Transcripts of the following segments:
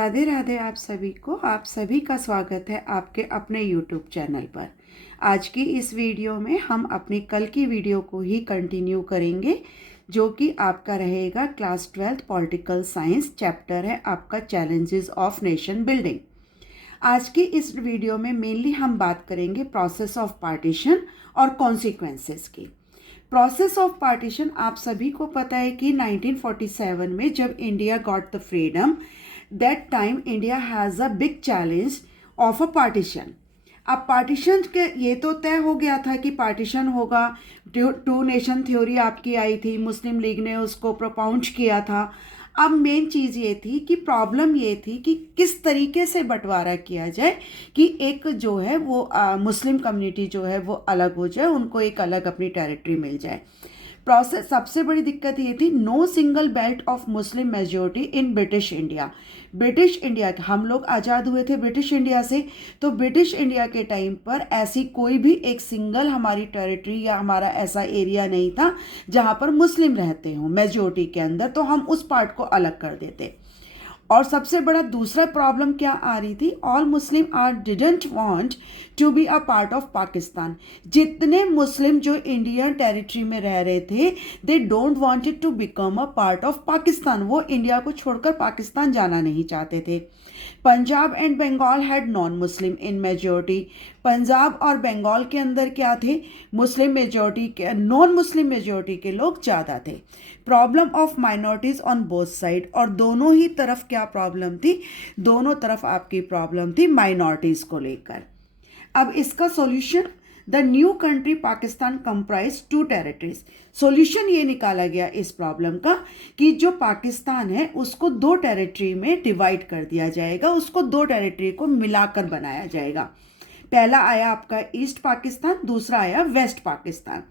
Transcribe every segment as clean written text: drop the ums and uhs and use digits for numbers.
राधे राधे आप सभी का स्वागत है आपके अपने YouTube चैनल पर। आज की इस वीडियो में हम अपनी कल की वीडियो को ही कंटिन्यू करेंगे, जो कि आपका रहेगा class 12th political science. Chapter है आपका चैलेंजेस ऑफ नेशन बिल्डिंग। आज की इस वीडियो में मेनली हम बात करेंगे प्रोसेस ऑफ पार्टीशन और कॉन्सिक्वेंसेस की। प्रोसेस ऑफ पार्टीशन आप सभी को पता है कि 1947 में जब India got the freedom, that time India has a big challenge of a partition. अब पार्टीशन के ये तो तय हो गया था कि पार्टीशन होगा। टू नेशन थ्योरी आपकी आई थी, मुस्लिम लीग ने उसको प्रोपाउंड किया था। अब मेन चीज़ ये थी कि प्रॉब्लम ये थी कि किस तरीके से बंटवारा किया जाए कि एक जो है वो मुस्लिम कम्युनिटी जो है वो अलग हो जाए, उनको एक अलग अपनी टेरिटरी मिल जाए। प्रोसेस सबसे बड़ी दिक्कत ये थी, no single belt of Muslim majority in British India. British India, हम लोग आज़ाद हुए थे ब्रिटिश इंडिया से, तो ब्रिटिश इंडिया के टाइम पर ऐसी कोई भी एक सिंगल हमारी टेरिटरी या हमारा ऐसा एरिया नहीं था जहाँ पर मुस्लिम रहते हों मेजोरिटी के अंदर, तो हम उस पार्ट को अलग कर देते। और सबसे बड़ा दूसरा प्रॉब्लम क्या आ रही थी, all Muslim are didn't want to be a part of Pakistan. जितने मुस्लिम जो इंडियन टेरिटरी में रह रहे थे, they don't wanted to become a part of Pakistan. वो इंडिया को छोड़कर पाकिस्तान जाना नहीं चाहते थे। Punjab and Bengal had non Muslim in majority. Punjab और बंगाल के अंदर क्या थे, मुस्लिम मेजोरिटी के, नॉन मुस्लिम मेजोरिटी के लोग ज़्यादा थे। Problem of minorities on both side, और दोनों ही तरफ क्या प्रॉब्लम थी, दोनों तरफ आपकी प्रॉब्लम थी माइनॉरिटीज़ को लेकर। अब इसका solution, the new country Pakistan comprise two territories. Solution ये निकाला गया इस प्रॉब्लम का कि जो पाकिस्तान है उसको दो टेरिटरी में डिवाइड कर दिया जाएगा, उसको दो टेरिटरी को मिलाकर बनाया जाएगा। पहला आया आपका ईस्ट पाकिस्तान, दूसरा आया वेस्ट पाकिस्तान।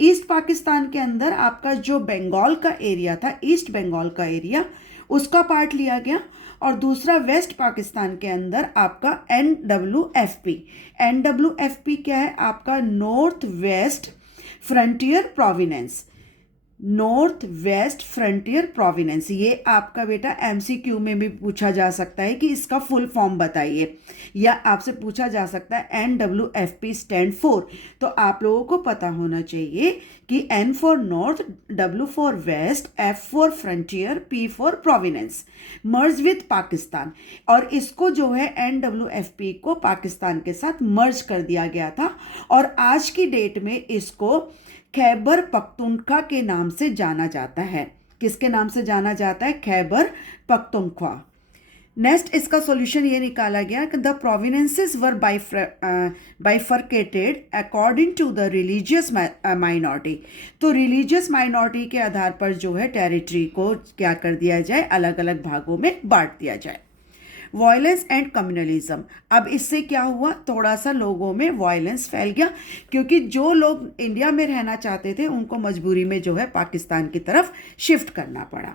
ईस्ट पाकिस्तान के अंदर आपका जो बंगाल का एरिया था, ईस्ट बंगाल का एरिया, उसका पार्ट लिया गया। और दूसरा वेस्ट पाकिस्तान के अंदर आपका NWFP। NWFP क्या है, आपका north west frontier provenance. North west frontier provenance, ये आपका बेटा MCQ में भी पूछा जा सकता है कि इसका फुल फॉर्म बताइए, या आपसे पूछा जा सकता है NWFP स्टैंड फॉर। तो आप लोगों को पता होना चाहिए कि N for north, W for west, F for frontier, P for province, merge with Pakistan. और इसको जो है NWFP को पाकिस्तान के साथ मर्ज कर दिया गया था, और आज की डेट में इसको खैबर पख्तूनख्वा के नाम से जाना जाता है। किसके नाम से जाना जाता है, खैबर पख्तूनख्वा। नेक्स्ट इसका सॉल्यूशन ये निकाला गया कि the provinces were bifurcated according to the religious minority. तो रिलीजियस माइनॉरिटी के आधार पर जो है टेरिटरी को क्या कर दिया जाए, अलग अलग भागों में बांट दिया जाए। वायलेंस एंड कम्युनलिज्म, अब इससे क्या हुआ, थोड़ा सा लोगों में वायलेंस फैल गया, क्योंकि जो लोग इंडिया में रहना चाहते थे उनको मजबूरी में जो है पाकिस्तान की तरफ शिफ्ट करना पड़ा।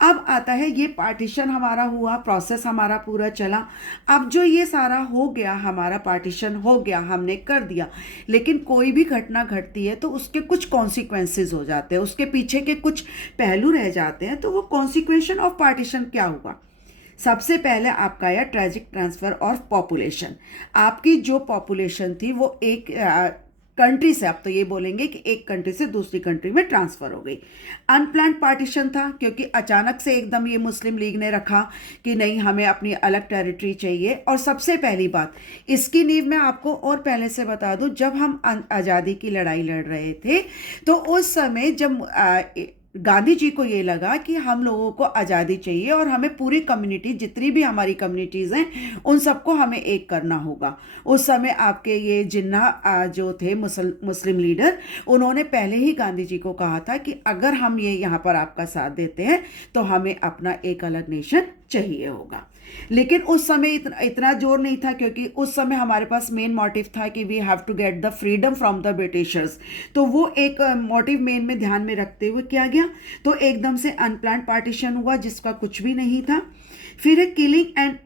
अब आता है ये पार्टीशन हमारा हुआ, प्रोसेस हमारा पूरा चला। अब जो ये सारा हो गया, हमारा पार्टीशन हो गया, हमने कर दिया, लेकिन कोई भी घटना घटती है तो उसके कुछ कॉन्सिक्वेंसेस हो जाते हैं, उसके पीछे के कुछ पहलू रह जाते हैं। तो वो कॉन्सिक्वेंस ऑफ पार्टीशन क्या हुआ, सबसे पहले आपका आया ट्रैजिक ट्रांसफ़र ऑफ पॉपुलेशन। आपकी जो पॉपुलेशन थी वो एक कंट्री से, आप तो ये बोलेंगे कि एक कंट्री से दूसरी कंट्री में ट्रांसफ़र हो गई। अनप्लान्ड पार्टीशन था, क्योंकि अचानक से एकदम ये मुस्लिम लीग ने रखा कि नहीं, हमें अपनी अलग टेरिटरी चाहिए। और सबसे पहली बात, इसकी नींव मैं आपको और पहले से बता दूं, जब हम आज़ादी की लड़ाई लड़ रहे थे तो उस समय जब गांधी जी को ये लगा कि हम लोगों को आज़ादी चाहिए और हमें पूरी कम्युनिटी, जितनी भी हमारी कम्युनिटीज़ हैं, उन सबको हमें एक करना होगा। उस समय आपके ये जिन्ना जो थे मुस्लिम लीडर, उन्होंने पहले ही गांधी जी को कहा था कि अगर हम ये यहाँ पर आपका साथ देते हैं तो हमें अपना एक अलग नेशन चाहिए होगा। लेकिन उस समय इतना जोर नहीं था, क्योंकि उस समय हमारे पास मेन मोटिव था कि we have to get the freedom from the Britishers. तो वो एक मोटिव मेन में ध्यान में रखते हुए किया गया। तो एकदम से अनप्लान्ड पार्टीशन हुआ जिसका कुछ भी नहीं था। फिर है killing and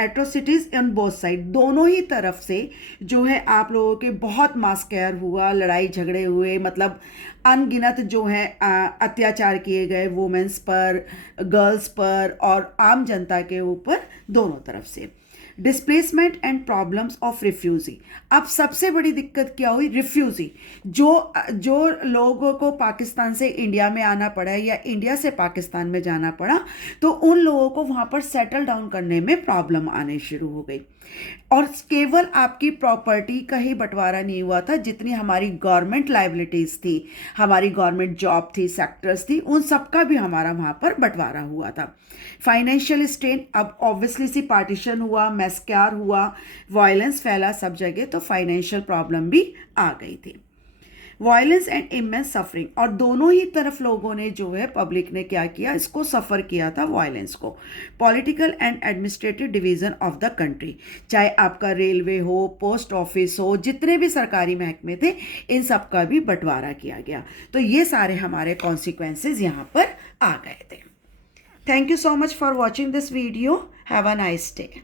atrocities on both side, दोनों ही तरफ से जो है आप लोगों के बहुत मासकेयर हुआ, लड़ाई झगड़े हुए, मतलब अनगिनत जो है अत्याचार किए गए वुमेन्स पर, गर्ल्स पर और आम जनता के ऊपर, दोनों तरफ से। Displacement and problems of refugee, अब सबसे बड़ी दिक्कत क्या हुई, रिफ्यूजी, जो जो लोगों को पाकिस्तान से इंडिया में आना पड़ा या इंडिया से पाकिस्तान में जाना पड़ा, तो उन लोगों को वहाँ पर सेटल डाउन करने में प्रॉब्लम आने शुरू हो गई। और केवल आपकी प्रॉपर्टी का ही बंटवारा नहीं हुआ था, जितनी हमारी गवर्नमेंट लाइबिलिटीज़ थी, हमारी गवर्नमेंट जॉब थी, सेक्टर्स थी, उन सबका भी हमारा वहाँ पर बंटवारा हुआ था। फाइनेंशियल स्ट्रेन, अब ऑब्वियसली सी पार्टीशन हुआ, मैस्क्यार हुआ, वायलेंस फैला सब जगह, तो फाइनेंशियल प्रॉब्लम भी आ गई थी। वायलेंस एंड इमेंस सफरिंग, और दोनों ही तरफ लोगों ने जो है, पब्लिक ने क्या किया, इसको सफ़र किया था वायलेंस को। Political and administrative division of the country, चाहे आपका रेलवे हो, पोस्ट ऑफिस हो, जितने भी सरकारी महकमे थे, इन सब का भी बंटवारा किया गया। तो ये सारे हमारे कॉन्सिक्वेंसेज यहाँ पर आ गए थे। Thank you so much for watching this video. Have a nice day.